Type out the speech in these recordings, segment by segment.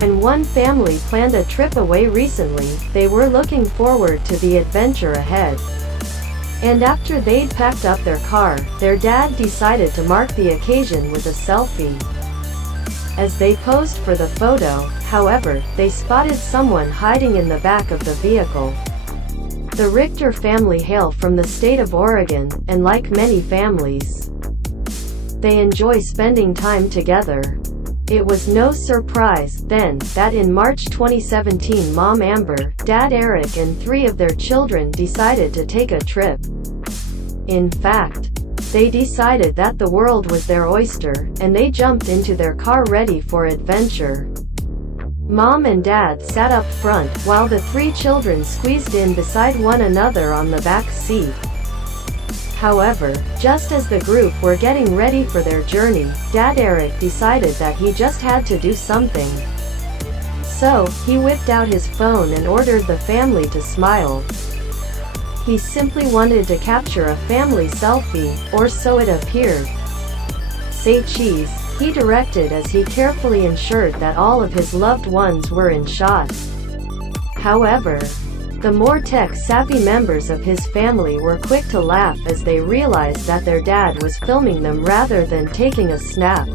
And one family planned a trip away recently. They were looking forward to the adventure ahead. And after they'd packed up their car, their dad decided to mark the occasion with a selfie. As they posed for the photo, however, they spotted someone hiding in the back of the vehicle. The Richter family hail from the state of Oregon, and like many families, they enjoy spending time together. It was no surprise, then, that in March 2017 Mom Amber, Dad Eric and 3 of their children decided to take a trip. In fact, they decided that the world was their oyster, and they jumped into their car ready for adventure. Mom and Dad sat up front, while the 3 children squeezed in beside one another on the back seat. However, just as the group were getting ready for their journey, Dad Eric decided that he just had to do something. So, he whipped out his phone and ordered the family to smile. He simply wanted to capture a family selfie, or so it appeared. Say cheese, he directed as he carefully ensured that all of his loved ones were in shot. However, the more tech-savvy members of his family were quick to laugh as they realized that their dad was filming them rather than taking a snap.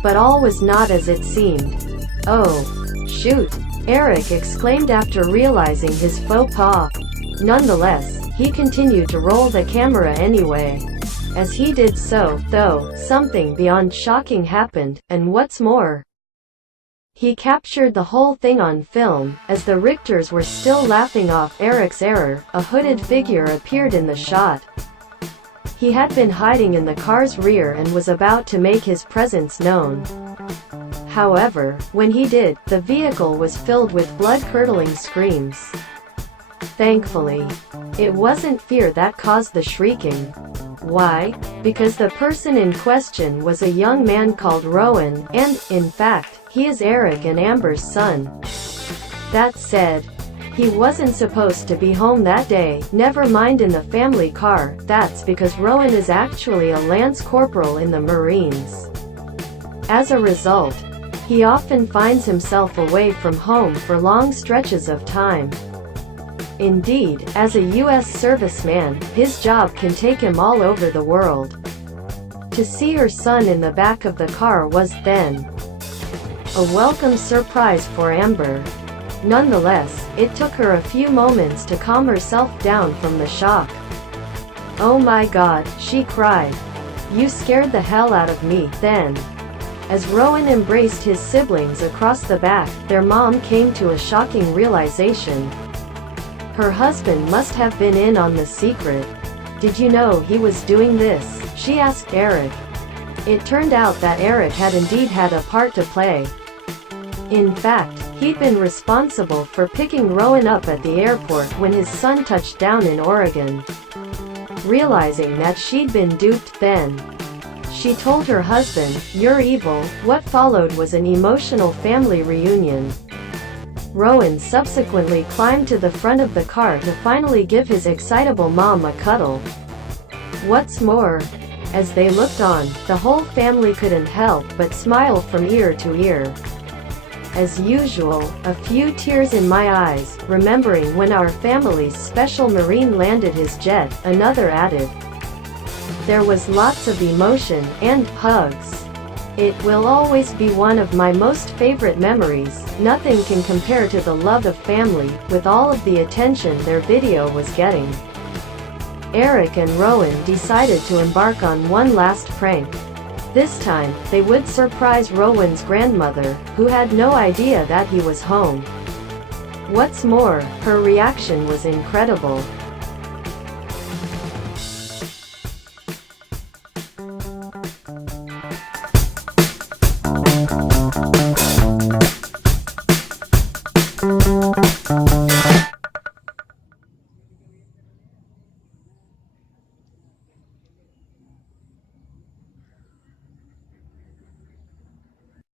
But all was not as it seemed. "Oh, shoot!" Eric exclaimed after realizing his faux pas. Nonetheless, he continued to roll the camera anyway. As he did so, though, something beyond shocking happened, and what's more, he captured the whole thing on film. As the Richters were still laughing off Eric's error, a hooded figure appeared in the shot. He had been hiding in the car's rear and was about to make his presence known. However, when he did, the vehicle was filled with blood-curdling screams. Thankfully, it wasn't fear that caused the shrieking. Why? Because the person in question was a young man called Rowan, and, in fact, he is Eric and Amber's son. That said, he wasn't supposed to be home that day, never mind in the family car. That's because Rowan is actually a lance corporal in the Marines. As a result, he often finds himself away from home for long stretches of time. Indeed, as a U.S. serviceman, his job can take him all over the world. To see her son in the back of the car was, then, a welcome surprise for Amber. Nonetheless, it took her a few moments to calm herself down from the shock. "Oh my God," she cried. "You scared the hell out of me." Then, as Rowan embraced his siblings across the back, their mom came to a shocking realization. Her husband must have been in on the secret. "Did you know he was doing this?" she asked Eric. It turned out that Eric had indeed had a part to play. In fact, he'd been responsible for picking Rowan up at the airport when his son touched down in Oregon. Realizing that she'd been duped, then, she told her husband, "You're evil." What followed was an emotional family reunion. Rowan subsequently climbed to the front of the car to finally give his excitable mom a cuddle. What's more, as they looked on, the whole family couldn't help but smile from ear to ear. As usual, a few tears in my eyes, remembering when our family's special Marine landed his jet, another added. There was lots of emotion, and hugs. It will always be one of my most favorite memories. Nothing can compare to the love of family, with all of the attention their video was getting. Eric and Rowan decided to embark on one last prank. This time, they would surprise Rowan's grandmother, who had no idea that he was home. What's more, her reaction was incredible.